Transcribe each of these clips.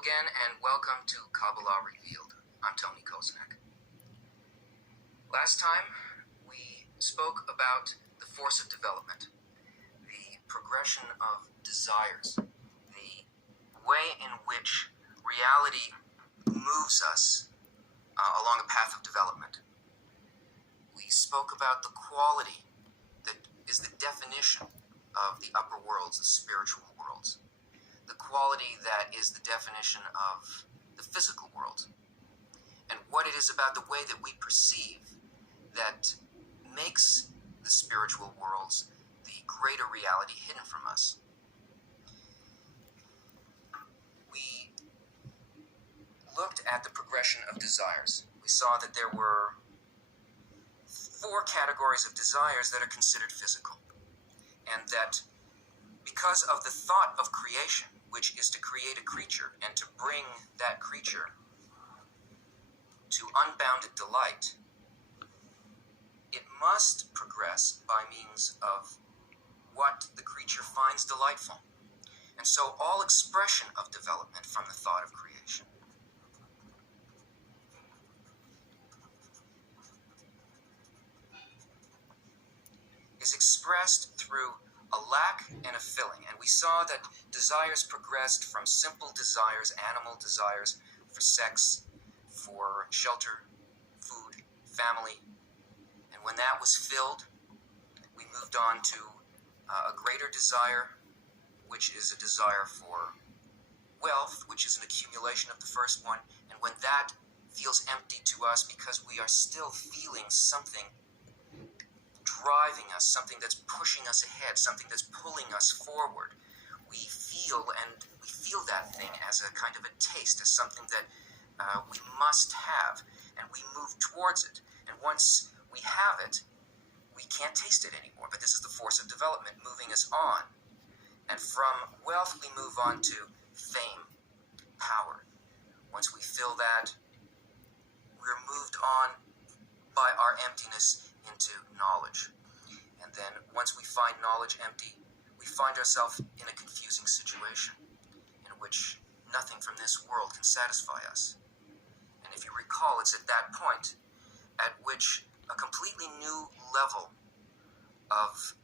again, and welcome to Kabbalah Revealed. I'm Tony Koznak. Last time, we spoke about the force of development, the progression of desires, the way in which reality moves us along a path of development. We spoke about the quality that is the definition of the upper worlds, the spiritual worlds. The quality that is the definition of the physical world, and what it is about the way that we perceive that makes the spiritual worlds the greater reality hidden from us. We looked at the progression of desires. We saw that there were 4 categories of desires that are considered physical, and that because of the thought of creation, which is to create a creature and to bring that creature to unbounded delight, it must progress by means of what the creature finds delightful. And so all expression of development from the thought of creation is expressed through a lack and a filling. And we saw that desires progressed from simple desires, animal desires for sex, for shelter, food, family. And when that was filled, we moved on to a greater desire, which is a desire for wealth, which is an accumulation of the first one. And when that feels empty to us because we are still feeling something driving us, something that's pushing us ahead, something that's pulling us forward, we feel that thing as a kind of a taste, as something that we must have, and we move towards it. And once we have it, we can't taste it anymore. But this is the force of development moving us on. And from wealth, we move on to fame, power. Once we feel that, we're moved on by our emptiness into knowledge. And then once we find knowledge empty, we find ourselves in a confusing situation in which nothing from this world can satisfy us. And if you recall, it's at that point at which a completely new level of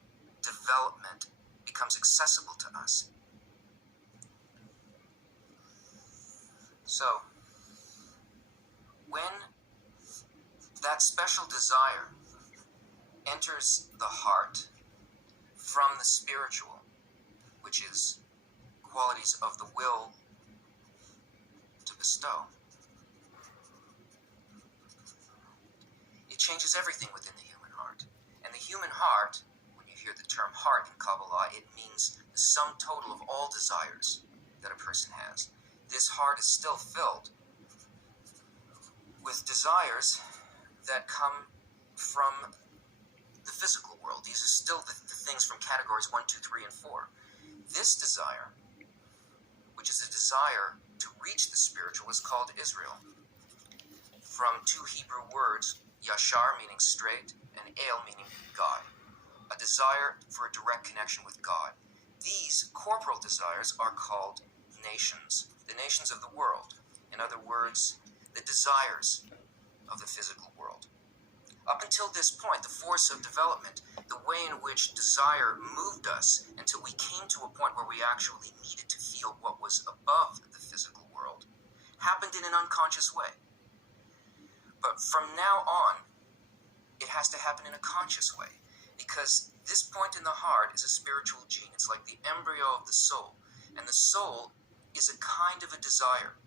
development becomes accessible to us. So, when that special desire enters the heart from the spiritual, which is qualities of the will to bestow, it changes everything within the human heart. And the human heart, when you hear the term heart in Kabbalah, it means the sum total of all desires that a person has. This heart is still filled with desires that come from the physical world. These are still the things from categories 1, 2, 3, and 4. This desire, which is a desire to reach the spiritual, is called Israel, from 2 Hebrew words, yashar meaning straight, and el meaning God, a desire for a direct connection with God. These corporal desires are called nations, the nations of the world. In other words, the desires of the physical world. Up until this point, the force of development, the way in which desire moved us until we came to a point where we actually needed to feel what was above the physical world, happened in an unconscious way. But from now on, it has to happen in a conscious way, because this point in the heart is a spiritual gene. It's like the embryo of the soul, and the soul is a kind of a desire,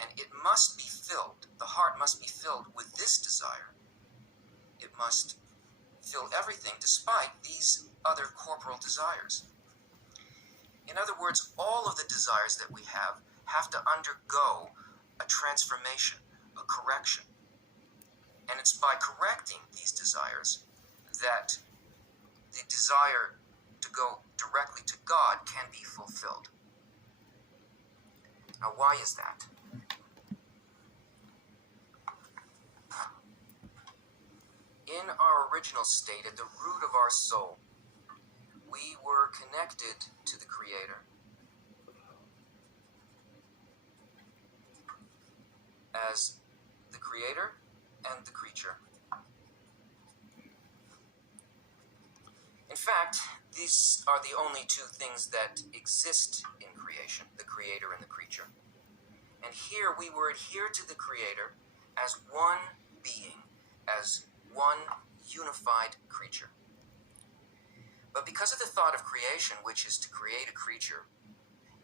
and it must be filled. The heart must be filled with this desire. It must fill everything despite these other corporal desires. In other words, all of the desires that we have to undergo a transformation, a correction. And it's by correcting these desires that the desire to go directly to God can be fulfilled. Now, why is that? In our original state, at the root of our soul, we were connected to the Creator. as the creator and the creature. In fact, these are the only two things that exist in creation, the creator and the creature. And here we were adhered to the creator as one being, as one unified creature. But because of the thought of creation, which is to create a creature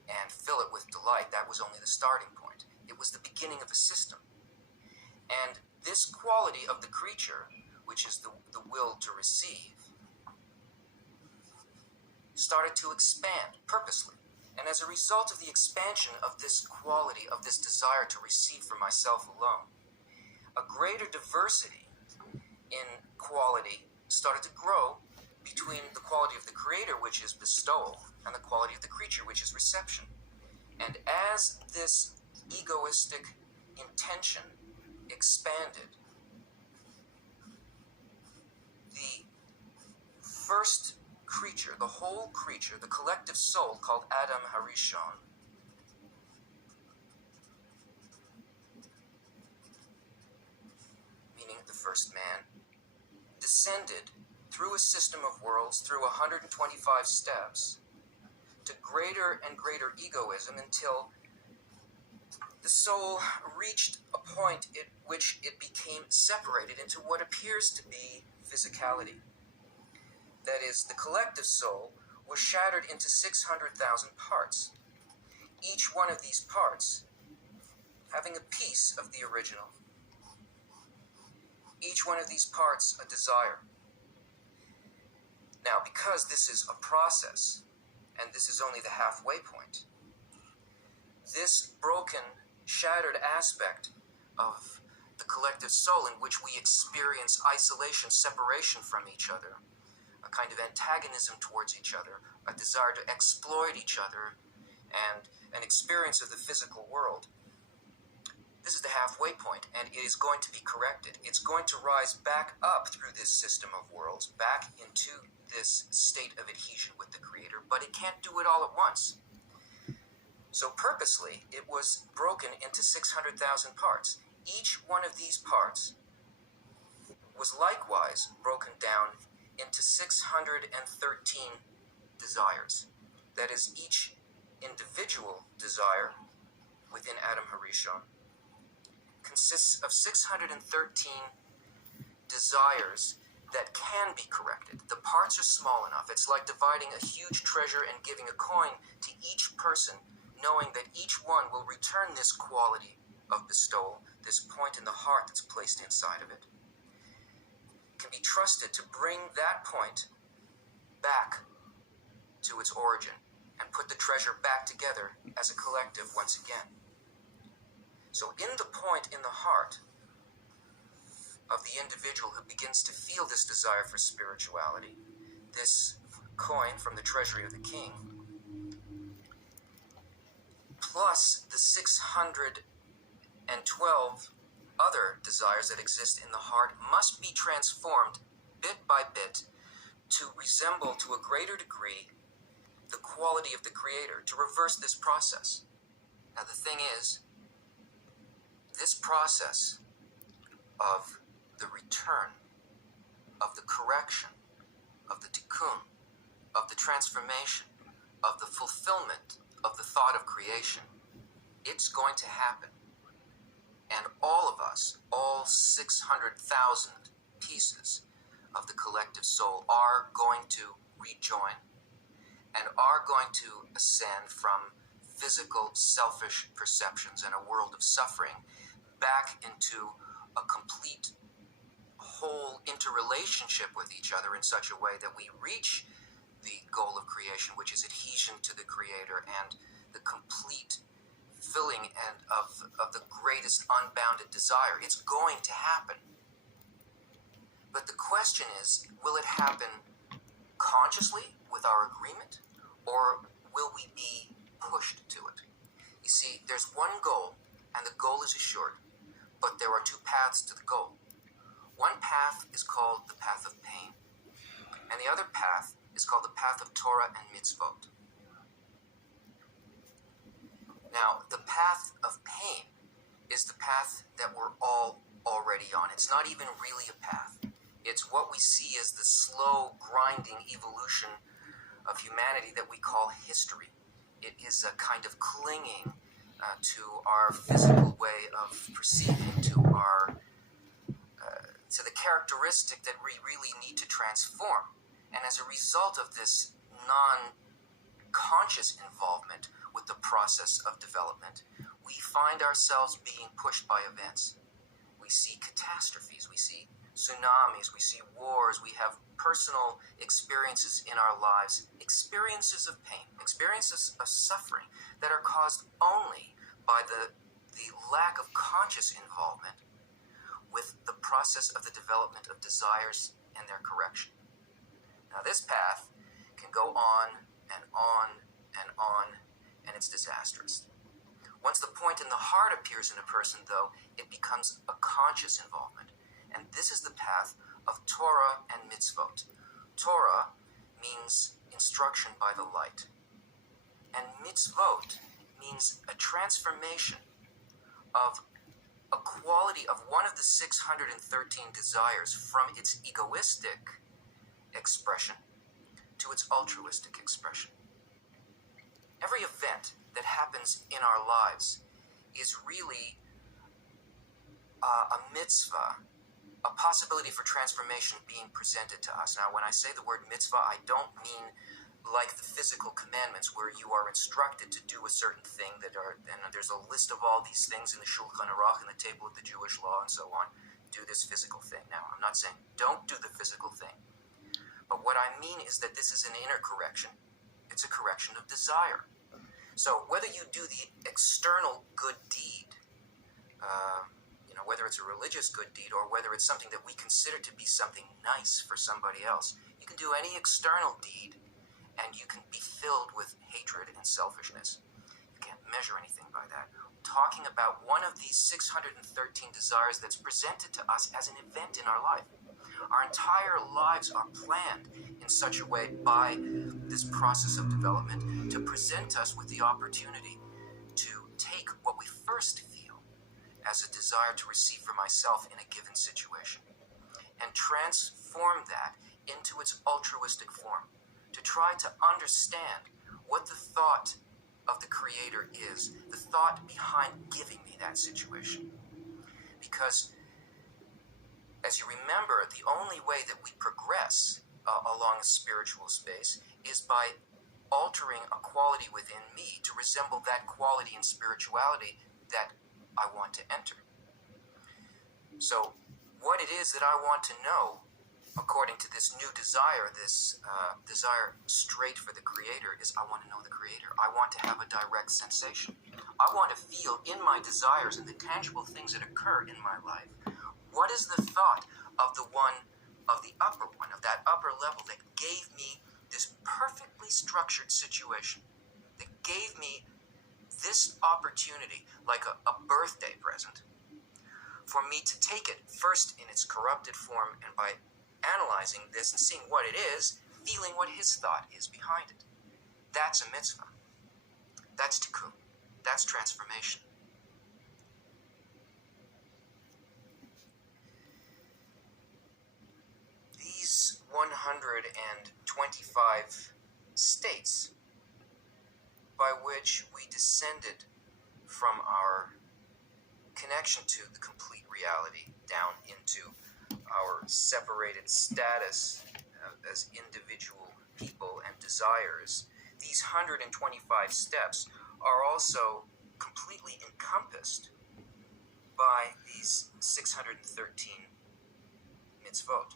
and fill it with delight, that was only the starting point. It was the beginning of a system. And this quality of the creature, which is the will to receive, started to expand purposely. And as a result of the expansion of this quality, of this desire to receive for myself alone, a greater diversity in quality started to grow between the quality of the creator, which is bestowal, and the quality of the creature, which is reception. And as this egoistic intention expanded, the first creature, the whole creature, the collective soul called Adam Harishon, meaning the first man, descended through a system of worlds, through 125 steps, to greater and greater egoism until the soul reached a point at which it became separated into what appears to be physicality. That is, the collective soul was shattered into 600,000 parts, each one of these parts having a piece of the original, each one of these parts a desire. Now, because this is a process, and this is only the halfway point, this broken, shattered aspect of the collective soul in which we experience isolation, separation from each other, a kind of antagonism towards each other, a desire to exploit each other, and an experience of the physical world. This is the halfway point, and it is going to be corrected. It's going to rise back up through this system of worlds, back into this state of adhesion with the Creator, but it can't do it all at once. So purposely, it was broken into 600,000 parts. Each one of these parts was likewise broken down into 613 desires. That is, each individual desire within Adam Harishon consists of 613 desires that can be corrected. The parts are small enough. It's like dividing a huge treasure and giving a coin to each person, knowing that each one will return this quality of bestowal, this point in the heart that's placed inside of it. Can be trusted to bring that point back to its origin and put the treasure back together as a collective once again. So in the point in the heart of the individual who begins to feel this desire for spirituality, this coin from the treasury of the king, plus the 612 other desires that exist in the heart, must be transformed bit by bit to resemble to a greater degree the quality of the Creator, to reverse this process. Now the thing is, this process of the return, of the correction, of the tikkun, of the transformation, of the fulfillment of the thought of creation, it's going to happen. And all of us, all 600,000 pieces of the collective soul, are going to rejoin and are going to ascend from physical, selfish perceptions and a world of suffering back into a complete, whole interrelationship with each other in such a way that we reach the goal of creation, which is adhesion to the Creator and the complete filling and of the greatest unbounded desire. It's going to happen. But the question is, will it happen consciously with our agreement, or will we be pushed to it? You see, there's one goal, and the goal is assured, but there are two paths to the goal. One path is called the path of pain, and the other path is called the path of Torah and mitzvot. Now, the path of pain is the path that we're all already on. It's not even really a path. It's what we see as the slow, grinding evolution of humanity that we call history. It is a kind of clinging to our physical way of perceiving, to the characteristic that we really need to transform. And as a result of this non-conscious involvement with the process of development, we find ourselves being pushed by events. We see catastrophes, we see tsunamis, we see wars, we have personal experiences in our lives, experiences of pain, experiences of suffering that are caused only by the lack of conscious involvement with the process of the development of desires and their correction. Now this path can go on and on and on, and it's disastrous. Once the point in the heart appears in a person, though, it becomes a conscious involvement. And this is the path of Torah and mitzvot. Torah means instruction by the light. And mitzvot means a transformation of a quality of one of the 613 desires from its egoistic expression to its altruistic expression. Every event that happens in our lives is really a mitzvah, a possibility for transformation being presented to us. Now, when I say the word mitzvah, I don't mean like the physical commandments where you are instructed to do a certain thing and there's a list of all these things in the Shulchan Aruch and the table of the Jewish law and so on. Do this physical thing. Now, I'm not saying don't do the physical thing. But what I mean is that this is an inner correction. It's a correction of desire. So whether you do the external good deed, whether it's a religious good deed or whether it's something that we consider to be something nice for somebody else, you can do any external deed and you can be filled with hatred and selfishness. You can't measure anything by that. Talking about one of these 613 desires that's presented to us as an event in our life. Our entire lives are planned in such a way by this process of development to present us with the opportunity to take what we first feel as a desire to receive for myself in a given situation and transform that into its altruistic form, to try to understand what the thought of the Creator is, the thought behind giving me that situation. Because as you remember, the only way that we progress along a spiritual space is by altering a quality within me to resemble that quality in spirituality that I want to enter. So what it is that I want to know, according to this new desire, this desire straight for the Creator, is I want to know the Creator. I want to have a direct sensation. I want to feel in my desires and the tangible things that occur in my life. What is the thought of the one, of the upper one, of that upper level that gave me this perfectly structured situation, that gave me this opportunity, like a birthday present, for me to take it first in its corrupted form, and by analyzing this and seeing what it is, feeling what his thought is behind it. That's a mitzvah. That's tikkun. That's transformation. These 125 states by which we descended from our connection to the complete reality down into our separated status as individual people and desires, these 125 steps are also completely encompassed by these 613 mitzvot.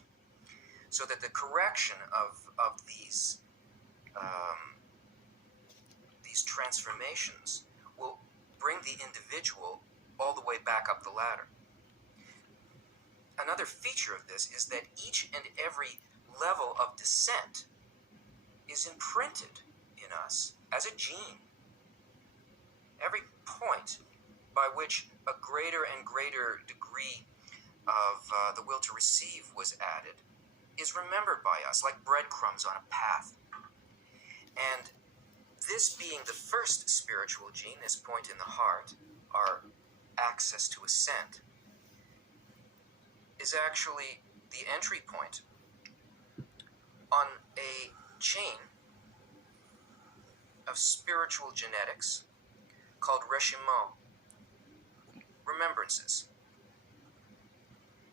So that the correction of these transformations will bring the individual all the way back up the ladder. Another feature of this is that each and every level of descent is imprinted in us as a gene. Every point by which a greater and greater degree of the will to receive was added is remembered by us like breadcrumbs on a path. And this being the first spiritual gene, this point in the heart, our access to ascend, is actually the entry point on a chain of spiritual genetics called reshimot, remembrances.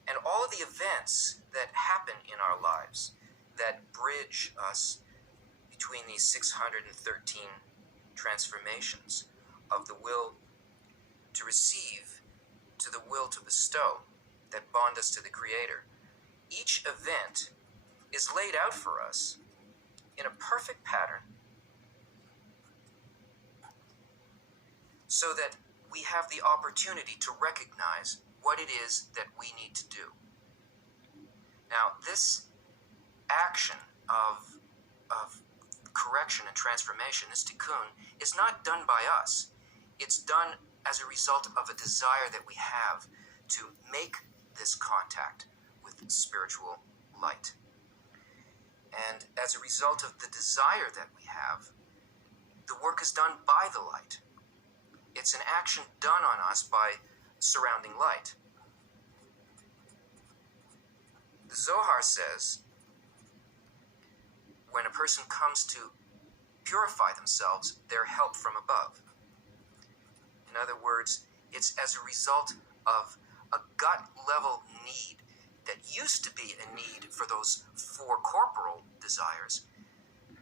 And all of the events that happen in our lives that bridge us between these 613 transformations of the will to receive to the will to bestow that bond us to the Creator, each event is laid out for us in a perfect pattern so that we have the opportunity to recognize what it is that we need to do. Now, this action of correction and transformation, this tikkun, is not done by us. It's done as a result of a desire that we have to make this contact with spiritual light. And as a result of the desire that we have, the work is done by the light. It's an action done on us by surrounding light. The Zohar says, when a person comes to purify themselves, they're help from above. In other words, it's as a result of a gut-level need that used to be a need for those four corporal desires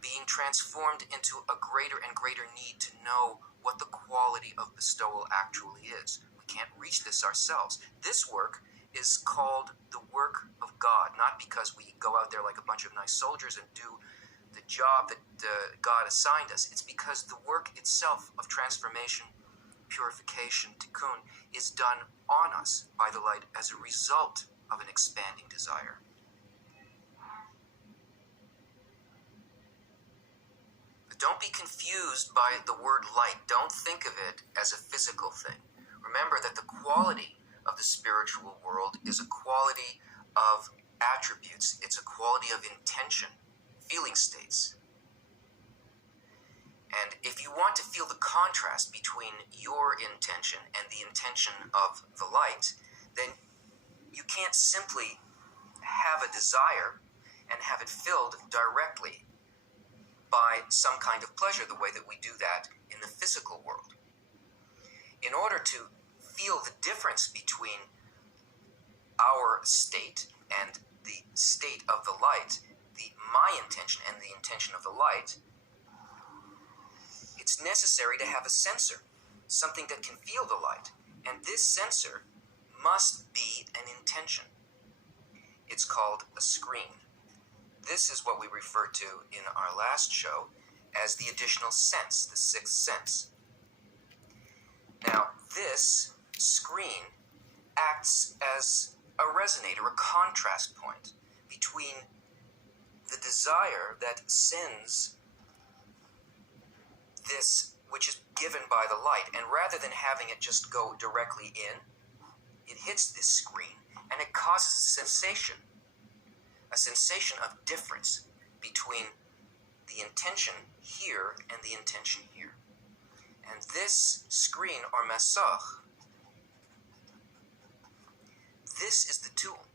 being transformed into a greater and greater need to know what the quality of bestowal actually is. We can't reach this ourselves. This work is called the work of God, not because we go out there like a bunch of nice soldiers and do the job that God assigned us. It's because the work itself of transformation, purification, tikkun, is done on us by the light as a result of an expanding desire. But don't be confused by the word light. Don't think of it as a physical thing. Remember that the quality of the spiritual world is a quality of attributes. It's a quality of intention, feeling states. And if you want to feel the contrast between your intention and the intention of the light, then you can't simply have a desire and have it filled directly by some kind of pleasure the way that we do that in the physical world. In order to feel the difference between our state and the state of the light, my intention and the intention of the light, it's necessary to have a sensor, something that can feel the light. And this sensor must be an intention. It's called a screen. This is what we referred to in our last show as the additional sense, the sixth sense. Now, this screen acts as a resonator, a contrast point between the desire that sends this, which is given by the light, and rather than having it just go directly in, it hits this screen and it causes a sensation of difference between the intention here and the intention here. And this screen, or masach, this is the tool.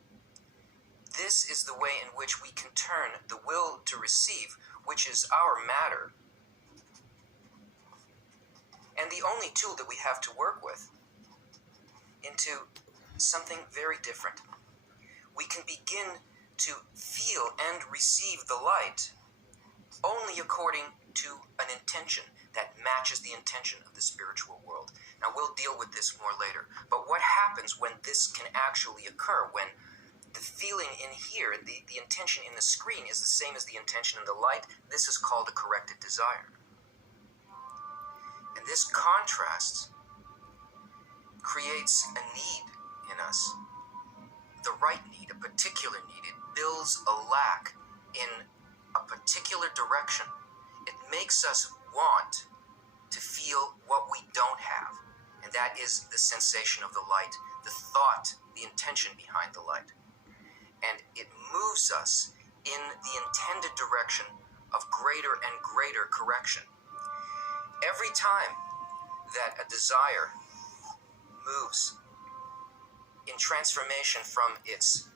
This is the way in which we can turn the will to receive, which is our matter, and the only tool that we have to work with, into something very different. We can begin to feel and receive the light only according to an intention that matches the intention of the spiritual world. Now, we'll deal with this more later, but what happens when this can actually occur, when the feeling in here, the intention in the screen is the same as the intention in the light? This is called a corrected desire. And this contrast creates a need in us, the right need, a particular need. It builds a lack in a particular direction. It makes us want to feel what we don't have, and that is the sensation of the light, the thought, the intention behind the light. And it moves us in the intended direction of greater and greater correction. Every time that a desire moves in transformation from its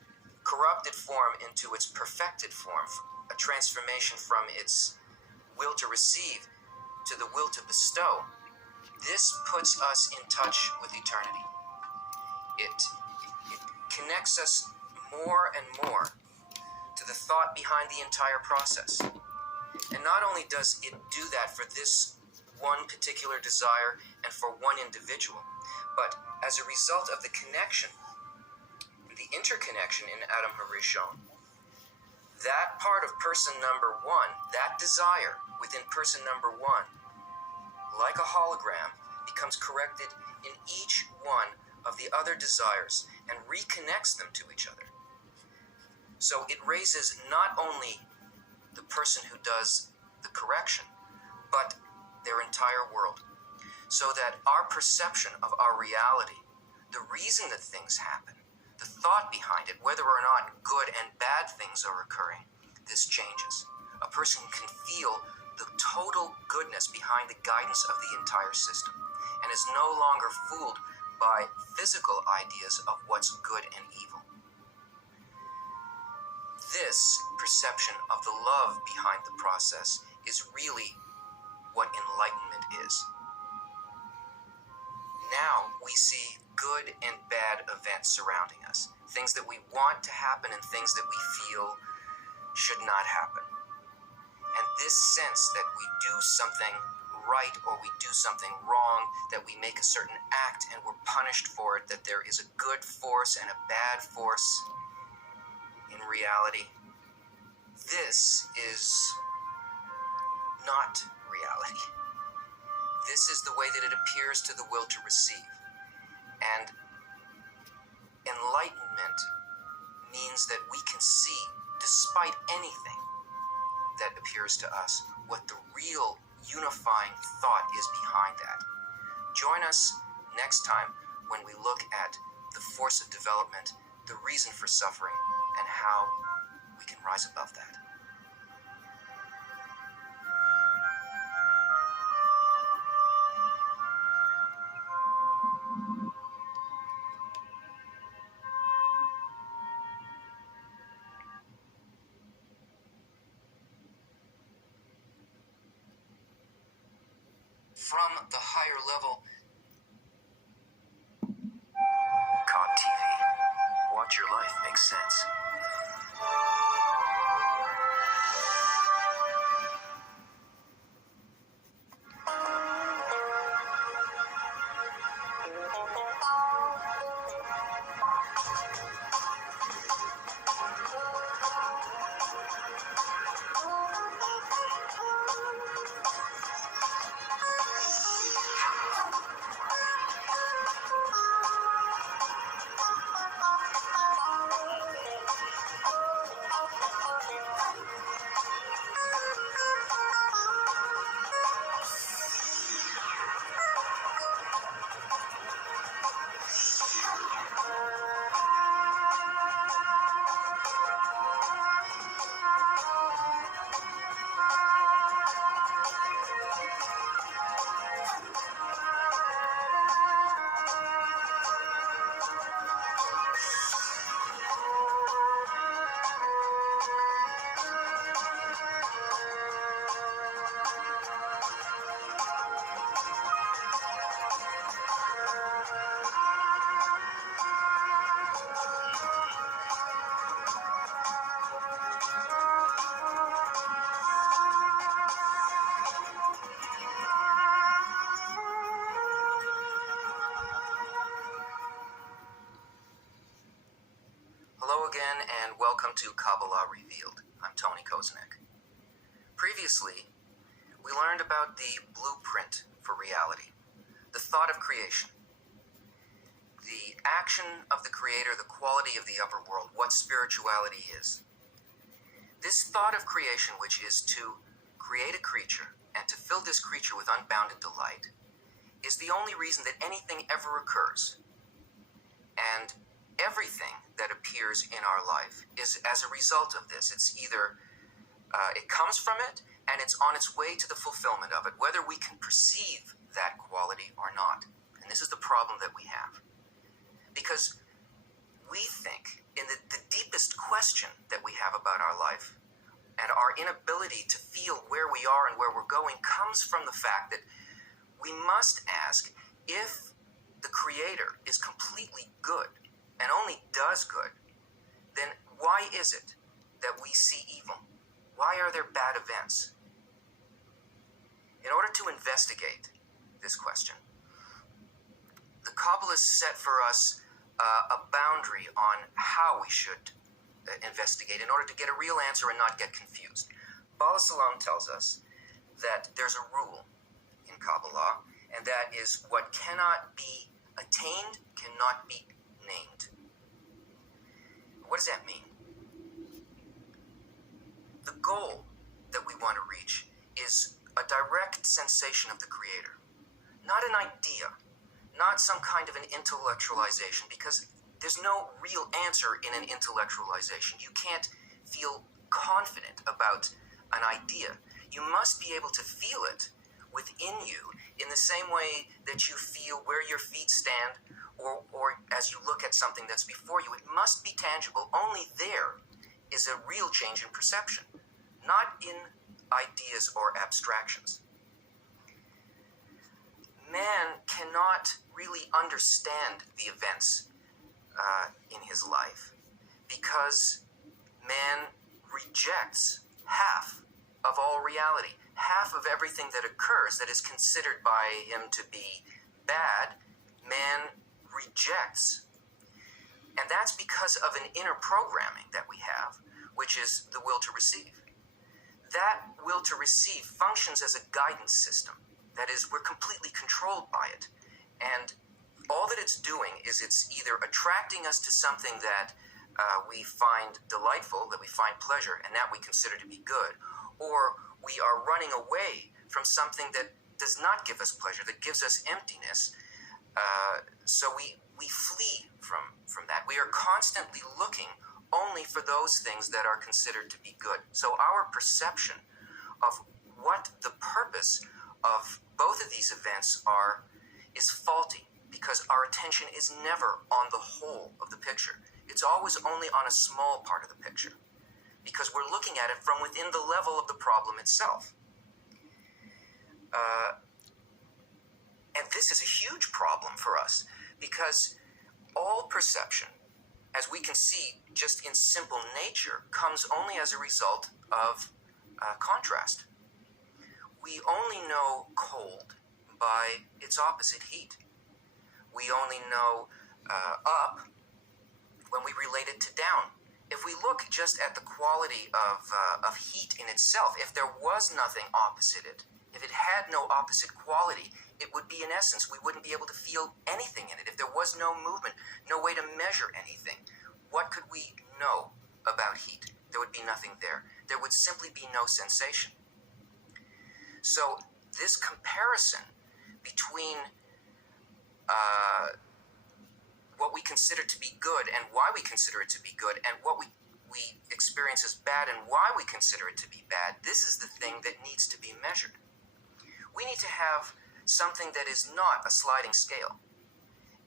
corrupted form into its perfected form, a transformation from its will to receive to the will to bestow, this puts us in touch with eternity. It connects us more and more to the thought behind the entire process. And not only does it do that for this one particular desire and for one individual, but as a result of the connection, the interconnection in Adam Harishon, that part of person number one, that desire within person number one, like a hologram, becomes corrected in each one of the other desires and reconnects them to each other. So it raises not only the person who does the correction, but their entire world. So that our perception of our reality, the reason that things happen, the thought behind it, whether or not good and bad things are occurring, this changes. A person can feel the total goodness behind the guidance of the entire system and is no longer fooled by physical ideas of what's good and evil. This perception of the love behind the process is really what enlightenment is. Now we see good and bad events surrounding us, things that we want to happen and things that we feel should not happen. And this sense that we do something right or we do something wrong, that we make a certain act and we're punished for it, that there is a good force and a bad force in reality, this is not reality. This is the way that it appears to the will to receive. And enlightenment means that we can see, despite anything that appears to us, what the real unifying thought is behind that. Join us next time when we look at the force of development, the reason for suffering, and how we can rise above that. From the higher level, COB TV. Watch your life make sense. Again, and welcome to Kabbalah Revealed. I'm Tony Kozanek. Previously, we learned about the blueprint for reality, the thought of creation, the action of the Creator, the quality of the upper world, what spirituality is. This thought of creation, which is to create a creature and to fill this creature with unbounded delight, is the only reason that anything ever occurs. And everything that appears in our life is as a result of this. It's either it comes from it and it's on its way to the fulfillment of it, whether we can perceive that quality or not. And This is the problem that we have. Because we think, in the deepest question that we have about our life, and our inability to feel where we are and where we're going comes from the fact that we must ask, if the Creator is completely good and only does good, then why is it that we see evil? Why are there bad events? In order to investigate this question, the Kabbalists set for us a boundary on how we should investigate in order to get a real answer and not get confused. Bala Salam tells us that there's a rule in Kabbalah, and that is what cannot be attained cannot be named. What does that mean? The goal that we want to reach is a direct sensation of the Creator, not an idea, not some kind of an intellectualization, because there's no real answer in an intellectualization. You can't feel confident about an idea. You must be able to feel it within you in the same way that you feel where your feet stand, or as you look at something that's before you. It must be tangible. Only there is a real change in perception, not in ideas or abstractions. Man cannot really understand the events in his life because man rejects half of all reality. Half of everything that occurs that is considered by him to be bad, man rejects. And that's because of an inner programming that we have, which is the will to receive. That will to receive functions as a guidance system. That is, we're completely controlled by it. And all that it's doing is it's either attracting us to something that we find delightful, that we find pleasure, and that we consider to be good, or we are running away from something that does not give us pleasure, that gives us emptiness. So we flee from that. We are constantly looking only for those things that are considered to be good. So our perception of what the purpose of both of these events are is faulty, because our attention is never on the whole of the picture. It's always only on a small part of the picture, because we're looking at it from within the level of the problem itself. And this is a huge problem for us, because all perception, as we can see just in simple nature, comes only as a result of contrast. We only know cold by its opposite, heat. We only know up when we relate it to down. If we look just at the quality of heat in itself, if there was nothing opposite it, if it had no opposite quality, it would be, in essence, we wouldn't be able to feel anything in it. If there was no movement, no way to measure anything, what could we know about heat? There would be nothing there. There would simply be no sensation. So this comparison between what we consider to be good and why we consider it to be good, and what we experience as bad and why we consider it to be bad, this is the thing that needs to be measured. We need to have something that is not a sliding scale.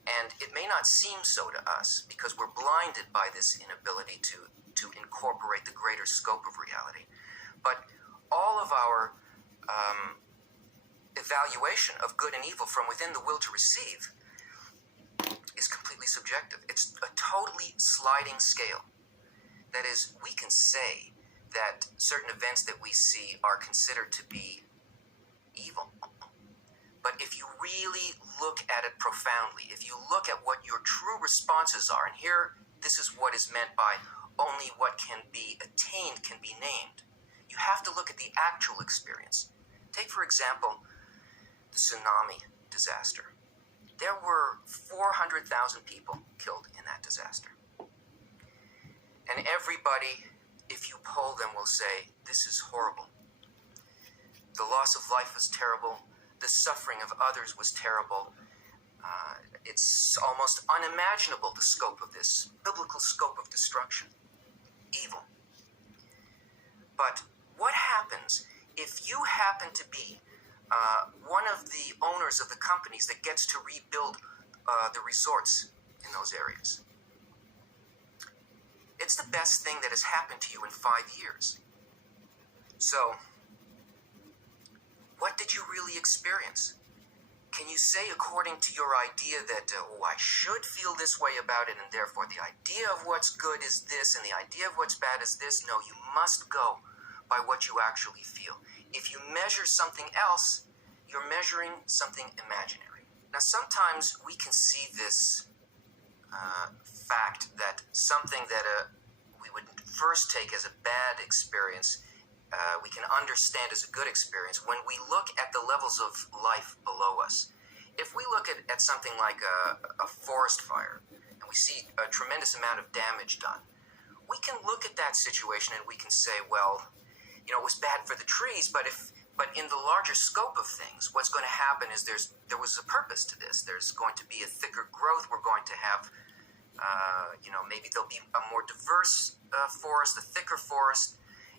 And it may not seem so to us because we're blinded by this inability to incorporate the greater scope of reality. But all of our evaluation of good and evil from within the will to receive is completely subjective. It's a totally sliding scale. That is, we can say that certain events that we see are considered to be evil. But if you really look at it profoundly, if you look at what your true responses are, and here, this is what is meant by only what can be attained can be named. You have to look at the actual experience. Take, for example, the tsunami disaster. There were 400,000 people killed in that disaster. And everybody, if you poll them, will say, this is horrible. The loss of life was terrible. The suffering of others was terrible. It's almost unimaginable, the scope of this, biblical scope of destruction, evil. But what happens if you happen to be one of the owners of the companies that gets to rebuild the resorts in those areas. It's the best thing that has happened to you in 5 years. So, what did you really experience? Can you say according to your idea that, I should feel this way about it, and therefore the idea of what's good is this, and the idea of what's bad is this? No, you must go by what you actually feel. If you measure something else, you're measuring something imaginary. Now, sometimes we can see this fact that something that we would first take as a bad experience, we can understand as a good experience when we look at the levels of life below us. If we look at something like a forest fire, and we see a tremendous amount of damage done, we can look at that situation and we can say, well, it was bad for the trees, but in the larger scope of things, what's going to happen is there was a purpose to this. There's going to be a thicker growth. We're going to have, maybe there'll be a more diverse forest, a thicker forest,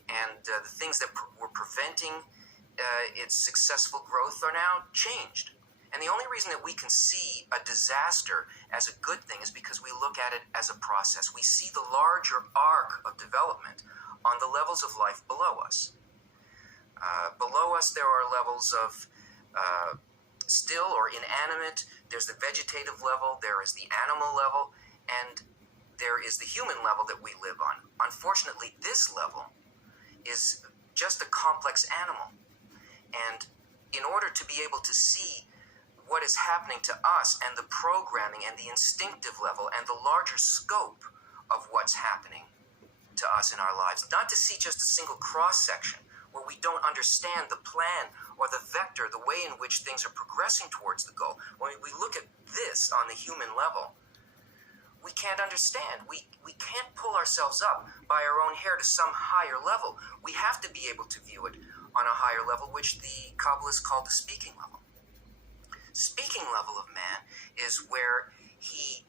and the things that were preventing its successful growth are now changed. And the only reason that we can see a disaster as a good thing is because we look at it as a process. We see the larger arc of development on the levels of life below us. Below us, there are levels of still or inanimate. There's the vegetative level, there is the animal level, and there is the human level that we live on. Unfortunately, this level is just a complex animal. And in order to be able to see what is happening to us and the programming and the instinctive level and the larger scope of what's happening to us in our lives, not to see just a single cross-section where we don't understand the plan or the vector, the way in which things are progressing towards the goal. When we look at this on the human level, we can't understand. We can't pull ourselves up by our own hair to some higher level. We have to be able to view it on a higher level, which the Kabbalists call the speaking level. Speaking level of man is where he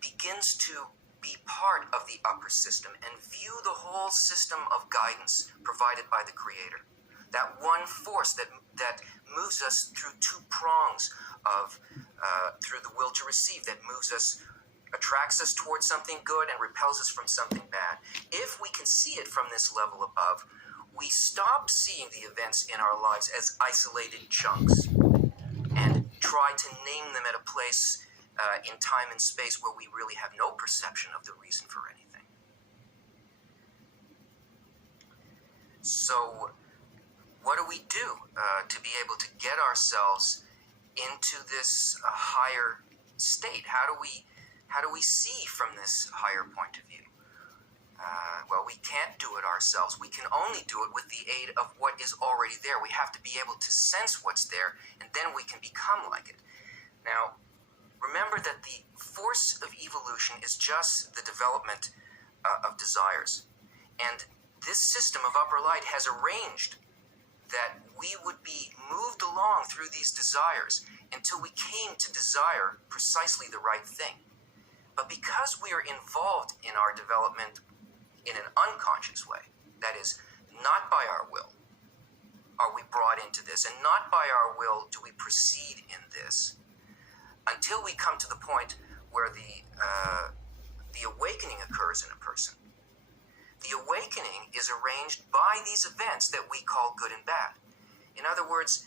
begins to be part of the upper system and view the whole system of guidance provided by the Creator. That one force that moves us through two prongs of through the will to receive, that attracts us towards something good and repels us from something bad. If we can see it from this level above, we stop seeing the events in our lives as isolated chunks and try to name them at a place in time and space where we really have no perception of the reason for anything. So, what do we do to be able to get ourselves into this higher state? How do we see from this higher point of view? Well, we can't do it ourselves. We can only do it with the aid of what is already there. We have to be able to sense what's there, and then we can become like it. Now, remember that the force of evolution is just the development of desires. And this system of upper light has arranged that we would be moved along through these desires until we came to desire precisely the right thing. But because we are involved in our development in an unconscious way, that is, not by our will are we brought into this, and not by our will do we proceed in this, until we come to the point where the awakening occurs in a person. The awakening is arranged by these events that we call good and bad. In other words,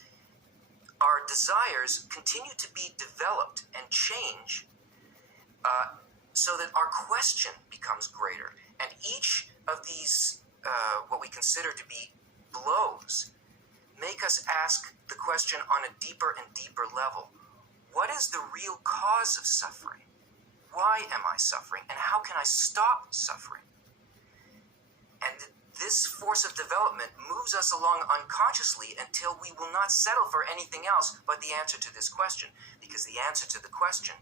our desires continue to be developed and change so that our question becomes greater. And each of these, what we consider to be blows, make us ask the question on a deeper and deeper level. What is the real cause of suffering? Why am I suffering? And how can I stop suffering? And this force of development moves us along unconsciously until we will not settle for anything else but the answer to this question. Because the answer to the question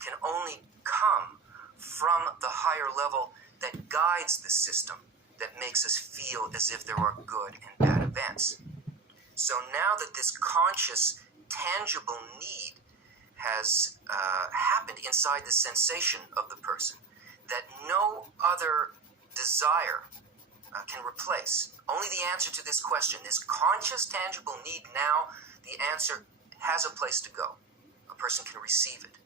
can only come from the higher level that guides the system, that makes us feel as if there are good and bad events. So now that this conscious, tangible need has happened inside the sensation of the person, that no other desire can replace, Only the answer to this question, this conscious, tangible need now, the answer has a place to go. A person can receive it.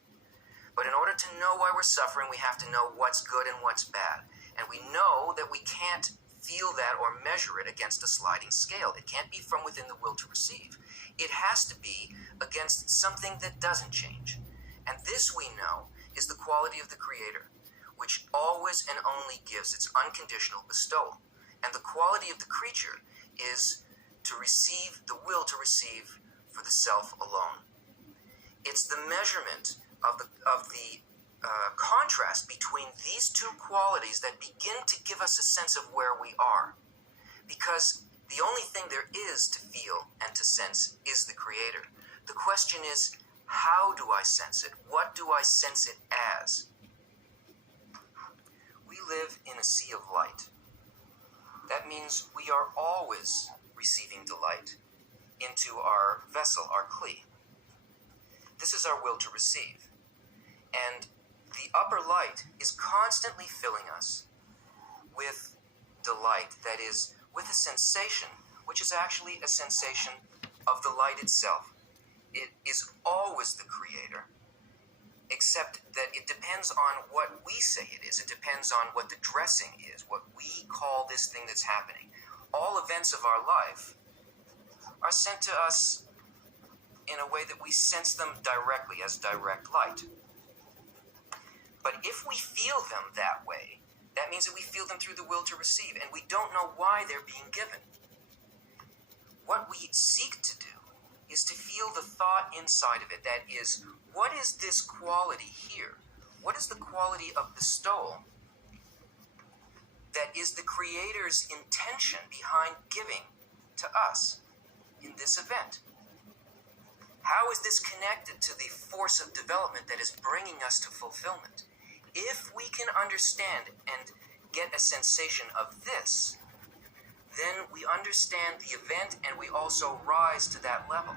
But in order to know why we're suffering, we have to know what's good and what's bad. And we know that we can't feel that or measure it against a sliding scale. It can't be from within the will to receive. It has to be against something that doesn't change. And this, we know, is the quality of the Creator, which always and only gives its unconditional bestowal. And the quality of the creature is to receive, the will to receive for the self alone. It's the measurement of the contrast between these two qualities that begin to give us a sense of where we are. Because the only thing there is to feel and to sense is the Creator. The question is, how do I sense it? What do I sense it as? We live in a sea of light. That means we are always receiving delight into our vessel, our kli. This is our will to receive. And the upper light is constantly filling us with delight, that is, with a sensation, which is actually a sensation of the light itself. It is always the Creator, except that it depends on what we say it is. It depends on what the dressing is, what we call this thing that's happening. All events of our life are sent to us in a way that we sense them directly as direct light. But if we feel them that way, that means that we feel them through the will to receive, and we don't know why they're being given. What we seek to do is to feel the thought inside of it, that is, what is this quality here? What is the quality of bestowal that is the Creator's intention behind giving to us in this event? How is this connected to the force of development that is bringing us to fulfillment? If we can understand and get a sensation of this, then we understand the event and we also rise to that level.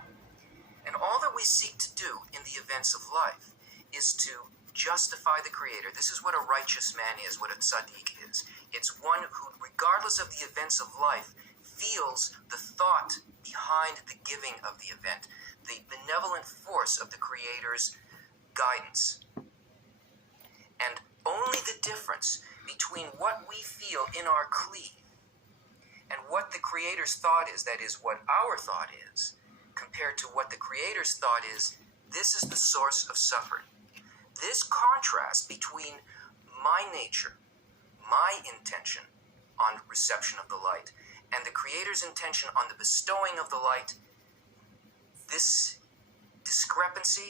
And all that we seek to do in the events of life is to justify the Creator. This is what a righteous man is, what a tzaddik is. It's one who, regardless of the events of life, feels the thought behind the giving of the event, the benevolent force of the Creator's guidance. And only the difference between what we feel in our kli and what the Creator's thought is, that is, what our thought is, compared to what the Creator's thought is, this is the source of suffering. This contrast between my nature, my intention on reception of the light, and the Creator's intention on the bestowing of the light, this discrepancy